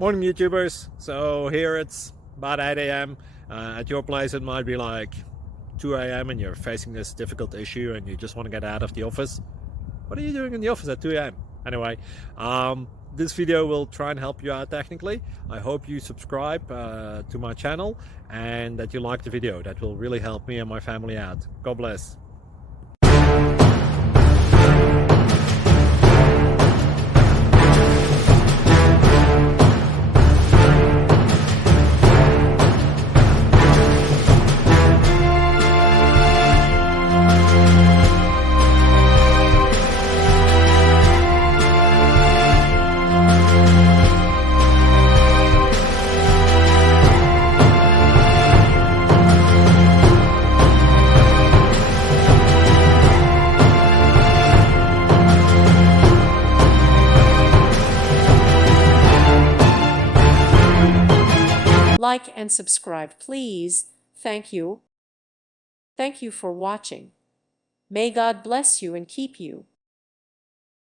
Morning YouTubers. So here it's about 8 a.m. At your place it might be like 2 a.m. and you're facing this difficult issue and you just want to get out of the office. What are you doing in the office at 2 a.m.? Anyway, this video will try and help you out technically. I hope you subscribe to my channel and that you like the video. That will really help me and my family out. God bless. Like and subscribe, please. Thank you. Thank you for watching. May God bless you and keep you.